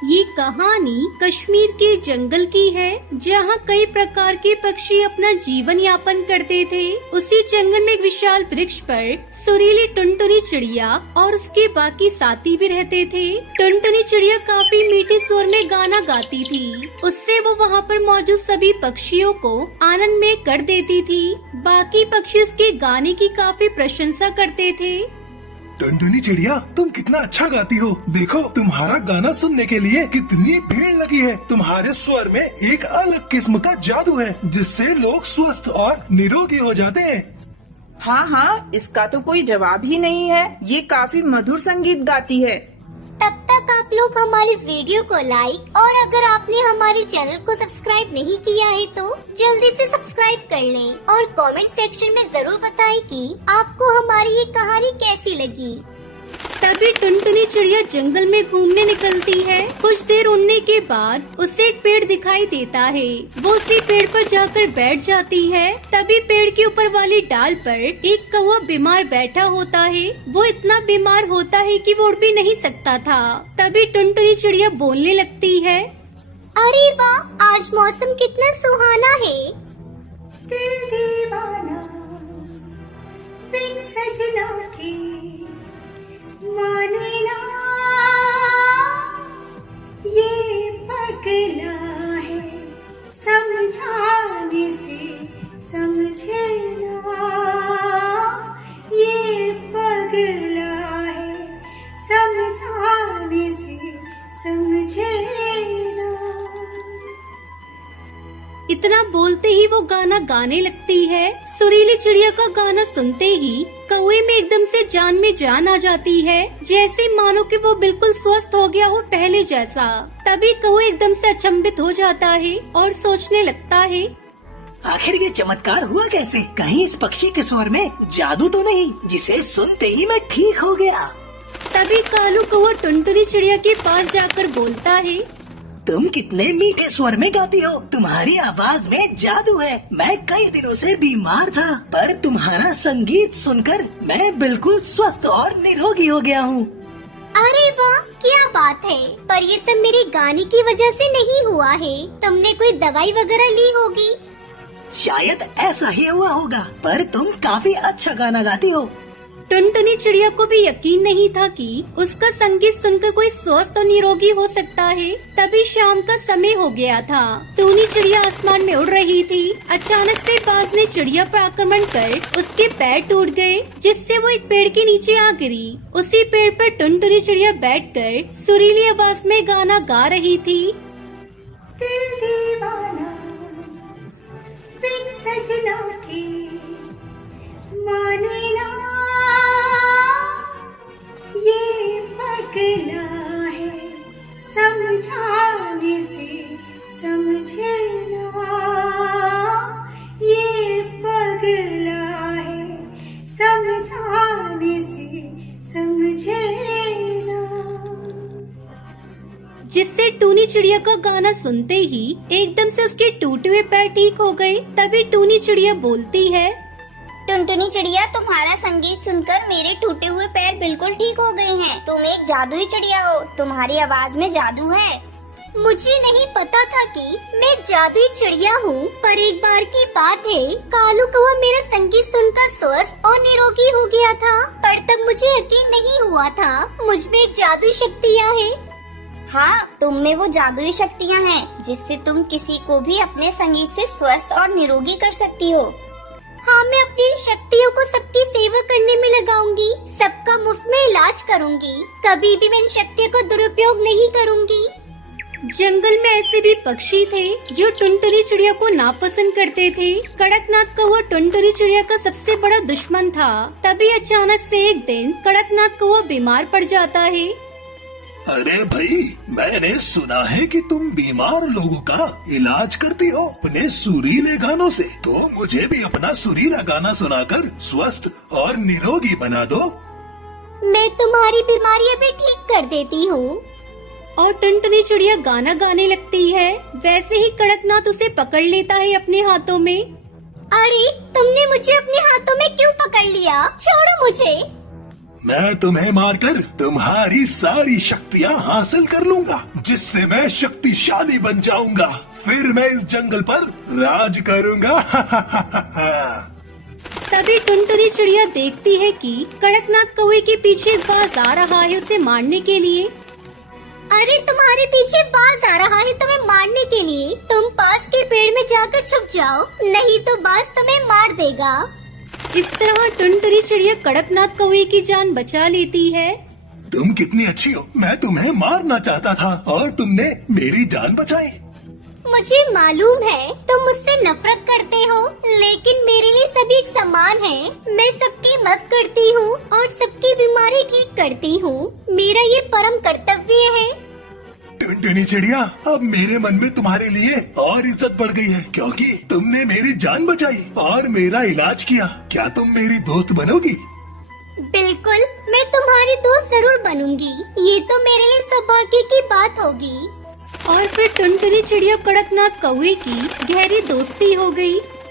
ये कहानी कश्मीर के जंगल की है, जहाँ कई प्रकार के पक्षी अपना जीवन यापन करते थे। उसी जंगल में एक विशाल वृक्ष पर सुरीली टुनटुनी चिड़िया और उसके बाकी साथी भी रहते थे। टुनटुनी चिड़िया काफी मीठे स्वर में गाना गाती थी। उससे वो वहाँ पर मौजूद सभी पक्षियों को आनंद में कर देती थी। बाकी पक्षी उसके गाने की काफी प्रशंसा करते थे। टुनटुनी चिड़िया, तुम कितना अच्छा गाती हो। देखो, तुम्हारा गाना सुनने के लिए कितनी भीड़ लगी है। तुम्हारे स्वर में एक अलग किस्म का जादू है, जिससे लोग स्वस्थ और निरोगी हो जाते हैं। हाँ, इसका तो कोई जवाब ही नहीं है। ये काफी मधुर संगीत गाती है। तब तक आप लोग हमारे इस वीडियो को लाइक और अगर आपने हमारे चैनल को सब्सक्राइब नहीं किया है तो जल्दी से सब्सक्राइब कर लें और कमेंट सेक्शन में जरूर बताएं कि आपको हमारी ये कहानी कैसी लगी। तभी टुनटुनी चिड़िया जंगल में घूमने निकलती है। कुछ देर उड़ने के बाद उसे एक पेड़ दिखाई देता है। वो उसी पेड़ पर जाकर बैठ जाती है। तभी पेड़ के ऊपर वाली डाल पर एक कौवा बीमार बैठा होता है। वो इतना बीमार होता है कि वो उड़ भी नहीं सकता था। तभी टुनटुनी चिड़िया बोलने लगती है, अरे वाह, आज मौसम कितना सुहाना है। दिल दीवाना बिन सजना के माने ना, ये पगला है समझाने से समझे ना, ये पगला है समझाने से समझे ना। इतना बोलते ही वो गाना गाने लगती है। सुरीली चिड़िया का गाना सुनते ही कौवे में एकदम से जान में जान आ जाती है, जैसे मानो कि वो बिल्कुल स्वस्थ हो गया हो पहले जैसा। तभी कौवा एकदम से अचंभित हो जाता है और सोचने लगता है, आखिर ये चमत्कार हुआ कैसे? कहीं इस पक्षी के स्वर में जादू तो नहीं, जिसे सुनते ही मैं ठीक हो गया। तभी कालू कौवा टुनटुनी चिड़िया के पास जाकर बोलता है, तुम कितने मीठे स्वर में गाती हो। तुम्हारी आवाज में जादू है। मैं कई दिनों से बीमार था, पर तुम्हारा संगीत सुनकर मैं बिल्कुल स्वस्थ और निरोगी हो गया हूँ। अरे वाह, क्या बात है। पर ये सब मेरे गाने की वजह से नहीं हुआ है। तुमने कोई दवाई वगैरह ली होगी। शायद ऐसा ही हुआ होगा, पर तुम काफी अच्छा गाना गाती हो। टुनटुनी चिड़िया को भी यकीन नहीं था कि उसका संगीत सुनकर कोई स्वस्थ और निरोगी हो सकता है। तभी शाम का समय हो गया था। टूनी चिड़िया आसमान में उड़ रही थी। अचानक से बाज ने चिड़िया पर आक्रमण कर उसके पैर टूट गए, जिससे वो एक पेड़ के नीचे आ गिरी। उसी पेड़ पर टुनटुनी चिड़िया बैठकर सुरीली आवाज में गाना गा रही थी। दिल दीवाना बिन सजना के माने ना, ये पगला है समझाने से समझे ना, ये पगला है समझाने से समझे ना। जिससे टूनी चिड़िया का गाना सुनते ही एकदम से उसके टूटे हुए पैर ठीक हो गए। तभी टूनी चिड़िया बोलती है, टुनटुनी चिड़िया, तुम्हारा संगीत सुनकर मेरे टूटे हुए पैर बिल्कुल ठीक हो गए हैं। तुम एक जादुई चिड़िया हो। तुम्हारी आवाज में जादू है। मुझे नहीं पता था कि मैं जादुई चिड़िया हूँ, पर एक बार की बात है, कालू कौवा मेरा संगीत सुनकर स्वस्थ और निरोगी हो गया था। पर तब मुझे यकीन नहीं हुआ था मुझ में एक जादुई शक्तियाँ हैं। हाँ, तुम में वो जादुई शक्तियाँ हैं, जिससे तुम किसी को भी अपने संगीत से स्वस्थ और निरोगी कर सकती हो। हाँ, मैं अपनी शक्तियों को सबकी सेवा करने में लगाऊंगी। सबका मुफ्त में इलाज करूंगी। कभी भी मैं इन शक्तियों का दुरुपयोग नहीं करूंगी। जंगल में ऐसे भी पक्षी थे जो टुनटुनी चिड़िया को नापसंद करते थे। कड़कनाथ कौवा टुनटुनी चिड़िया का सबसे बड़ा दुश्मन था। तभी अचानक से एक दिन कड़कनाथ कौवा बीमार पड़ जाता है। अरे भाई, मैंने सुना है कि तुम बीमार लोगों का इलाज करती हो अपने सुरीले गानों से। तो मुझे भी अपना सुरीला गाना सुनाकर स्वस्थ और निरोगी बना दो। मैं तुम्हारी बीमारियां भी ठीक कर देती हूँ। और टुनटुनी चिड़िया गाना गाने लगती है। वैसे ही कड़कनाथ उसे पकड़ लेता है अपने हाथों में। अरे, तुमने मुझे अपने हाथों में क्यों पकड़ लिया? छोड़ो मुझे। मैं तुम्हें मारकर तुम्हारी सारी शक्तियाँ हासिल कर लूंगा, जिससे मैं शक्तिशाली बन जाऊंगा। फिर मैं इस जंगल पर राज करूंगा। तभी टुनटुनी चिड़िया देखती है कि कड़कनाथ कौवे के पीछे एक बाज आ रहा है उसे मारने के लिए। अरे तुम्हारे पीछे बाज आ रहा है तुम्हें मारने के लिए। तुम पास के पेड़ में जाकर छुप जाओ, नहीं तो बाज तुम्हें मार देगा। इस तरह टुनटुनी चिड़िया कड़कनाथ कौवे की जान बचा लेती है। तुम कितनी अच्छी हो, मैं तुम्हें मारना चाहता था और तुमने मेरी जान बचाई। मुझे मालूम है तुम मुझसे नफरत करते हो, लेकिन मेरे लिए सभी एक समान है। मैं सबकी मदद करती हूँ और सबकी बीमारी ठीक करती हूँ। मेरा ये परम कर्तव्य है। टुनटुनी चिड़िया, अब मेरे मन में तुम्हारे लिए और इज्जत बढ़ गई है, क्योंकि तुमने मेरी जान बचाई और मेरा इलाज किया। क्या तुम मेरी दोस्त बनोगी? बिल्कुल, मैं तुम्हारी दोस्त जरूर बनूंगी। ये तो मेरे लिए सौभाग्य की बात होगी। और फिर टुनटुनी चिड़िया कड़कनाथ कौवे की गहरी दोस्ती हो गई।